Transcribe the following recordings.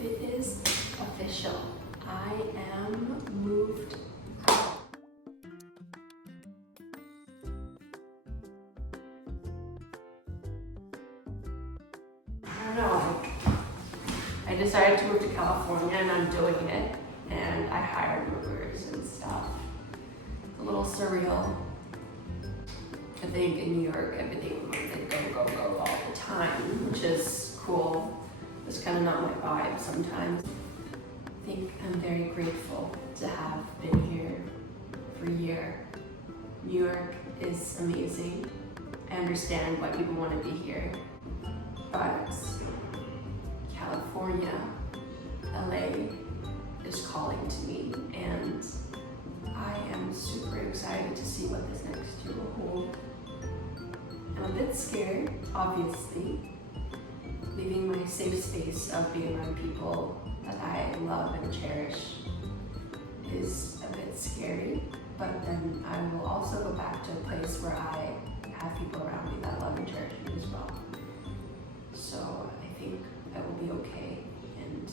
it is official. I am moved out. I don't know, I decided to move to California and I'm doing it, and I hired movers and stuff. It's a little surreal. I think in New York, everything was like go, go, go all the time, which is cool. It's kind of not my vibe sometimes. I think I'm very grateful to have been here for a year. New York is amazing. I understand why people want to be here, but California, LA is calling to me, and I am super excited to see what this next year will hold. I'm a bit scared, obviously. Leaving my safe space of being around people that I love and cherish is a bit scary, but then I will also go back to a place where I have people around me that love and cherish me as well. So I think I will be okay, and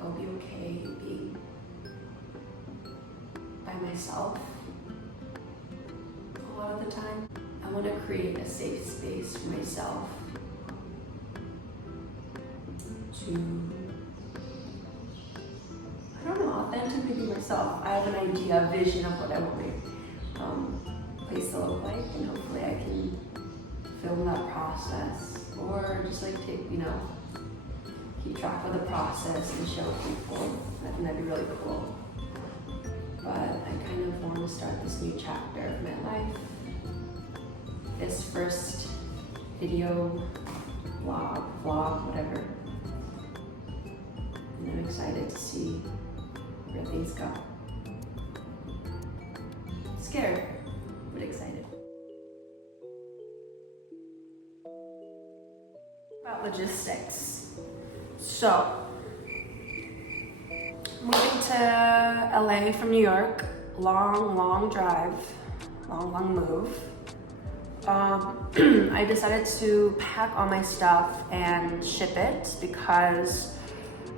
I'll be okay being by myself a lot of the time. I want to create a safe space for myself to, I don't know, authentically be myself. I have an idea, a vision of what I want my place to look like, and hopefully I can film that process, or just like take, keep track of the process and show people. I think that'd be really cool. But I kind of want to start this new chapter of my life. This first video, vlog, whatever. And I'm excited to see where things go. Scared, but excited. About logistics. So, moving to LA from New York, long drive, long move. I decided to pack all my stuff and ship it because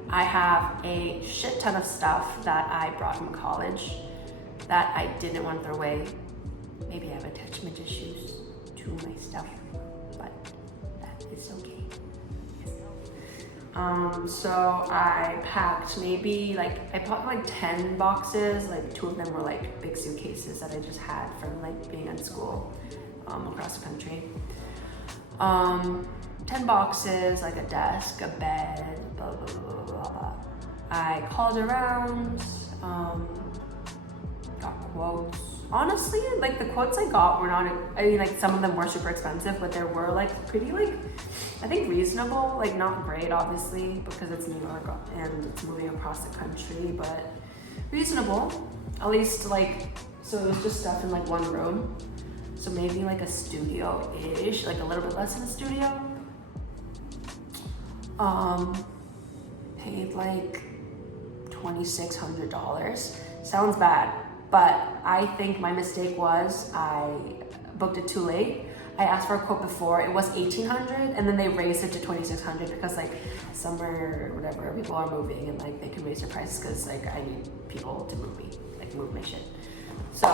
I have a shit ton of stuff that I brought from college that I didn't want to throw away. Maybe I have attachment issues to my stuff, but that is okay. So I packed maybe I packed like 10 boxes, like 2 of them were like big suitcases that I just had from like being in school across the country. 10 boxes, like a desk, a bed, blah, blah, blah, blah, blah. I called around, got quotes. Honestly, like the quotes I got were not, some of them were super expensive, but there were pretty I think reasonable, not great obviously because it's New York and it's moving across the country, but reasonable. At least so it was just stuff in one room. So maybe a studio-ish, a little bit less than a studio. Paid $2,600. Sounds bad, but I think my mistake was I booked it too late. I asked for a quote before, it was $1,800, and then they raised it to $2,600 because summer, whatever, people are moving and they can raise their prices because I need people to move me, move my shit. So,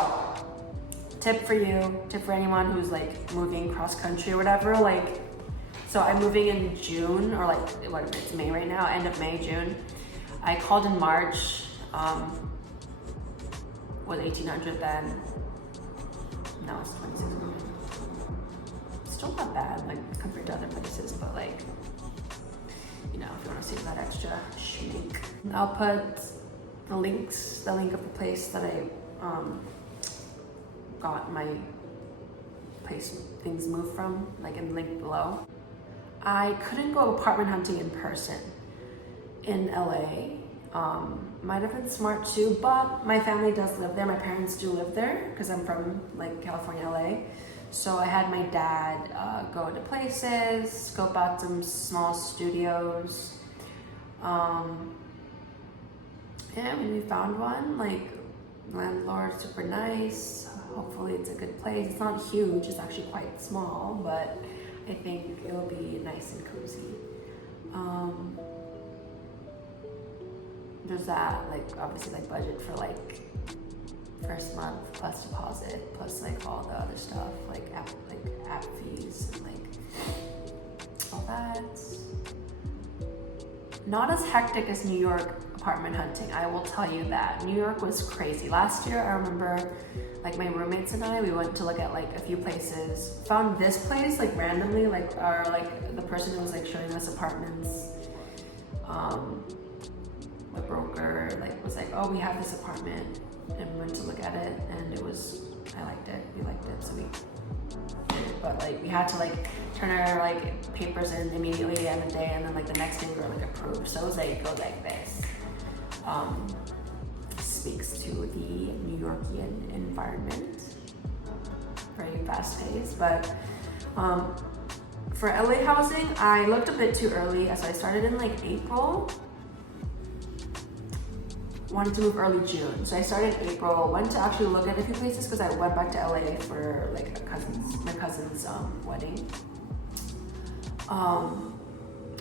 tip for you, tip for anyone who's moving cross country or whatever, so I'm moving in June, or it's May right now, end of May, June. I called in March, was $1,800 then, now it's $2,600. Still not bad, compared to other places, but if you want to save that extra schmink. I'll put the link of the place that I got my place things moved from, in the link below. I couldn't go apartment hunting in person in LA. Might have been smart too, but my family does live there. My parents do live there because I'm from California, LA. So I had my dad go to places, scope out some small studios. And we found one, landlord, super nice. Hopefully it's a good place. It's not huge, it's actually quite small, but I think it'll be nice and cozy. there's that, like, obviously, like, budget for, like, first month plus deposit plus, like, all the other stuff, like app fees and, like, all that. Not as hectic as New York apartment hunting, I will tell you that. New York was crazy. Last year, I remember, like, my roommates and I, we went to look at, like, a few places. Found this place, like, randomly, like, or, like, the person who was, like, showing us apartments, the broker, like, was like, oh, we have this apartment, and we went to look at it, and I liked it, we liked it, so we did it. But, like, we had to, like, turn our, like, papers in immediately at the end of the day, and then, like, the next day we were, like, approved. So it was like this. Speaks to the New Yorkian environment, very fast paced. But for LA housing, I looked a bit too early, so I started in, like, April. Wanted to move early June, so I started April. Went to actually look at a few places because I went back to LA for, like, my cousin's wedding.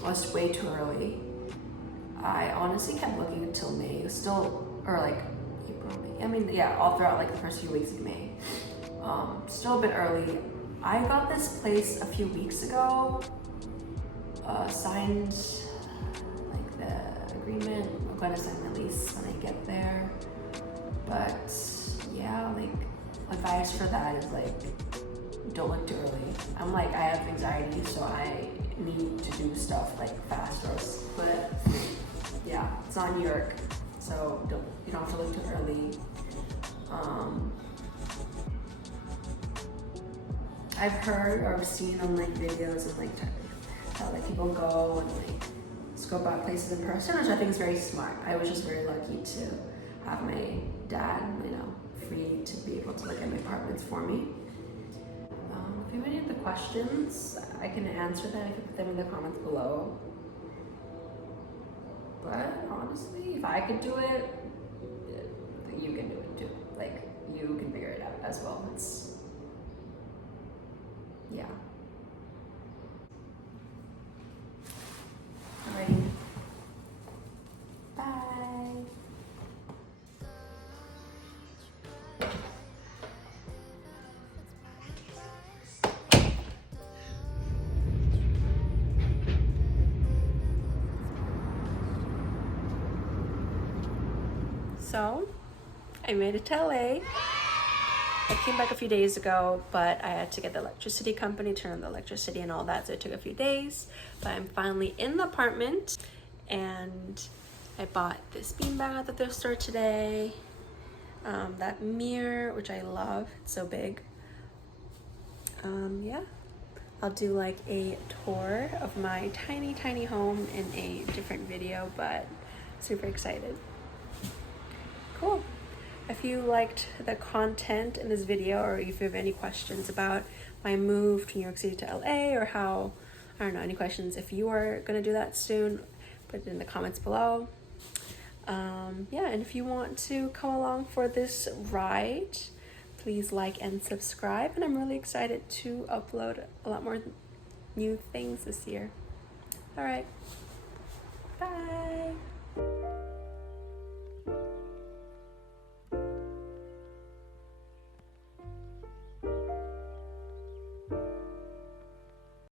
Was way too early. I honestly kept looking until May. It was still, or like April, May. I mean, yeah, all throughout, like, the first few weeks of May. Still a bit early. I got this place a few weeks ago. Signed, like, the agreement. I'm gonna sign the lease when I get there. But yeah, like, advice for that is, like, don't look too early. I'm like, I have anxiety, so I need to do stuff, like, fast. But yeah, it's not New York, so you don't have to look too early. I've heard or seen on, like, videos and, like, how, like, people go and, like, scope out places in person, which I think is very smart. I was just very lucky to have my dad, free to be able to look at my apartments for me. If you have any other questions, I can answer them. I can put them in the comments below. But honestly, if I could do it, you can do it too. Like, you can figure it out as well. Yeah. Alrighty. Bye. So, I made it to LA. I came back a few days ago, but I had to get the electricity company, turn on the electricity and all that, so it took a few days. But I'm finally in the apartment, and I bought this beanbag at the thrift store today. That mirror, which I love, it's so big. Yeah, I'll do, like, a tour of my tiny, tiny home in a different video, but super excited. Cool. If you liked the content in this video, or if you have any questions about my move to New York City to LA, or how, I don't know, any questions if you are gonna do that soon, put it in the comments below. Yeah, and if you want to come along for this ride, please like and subscribe, and I'm really excited to upload a lot more new things this year. All right, bye.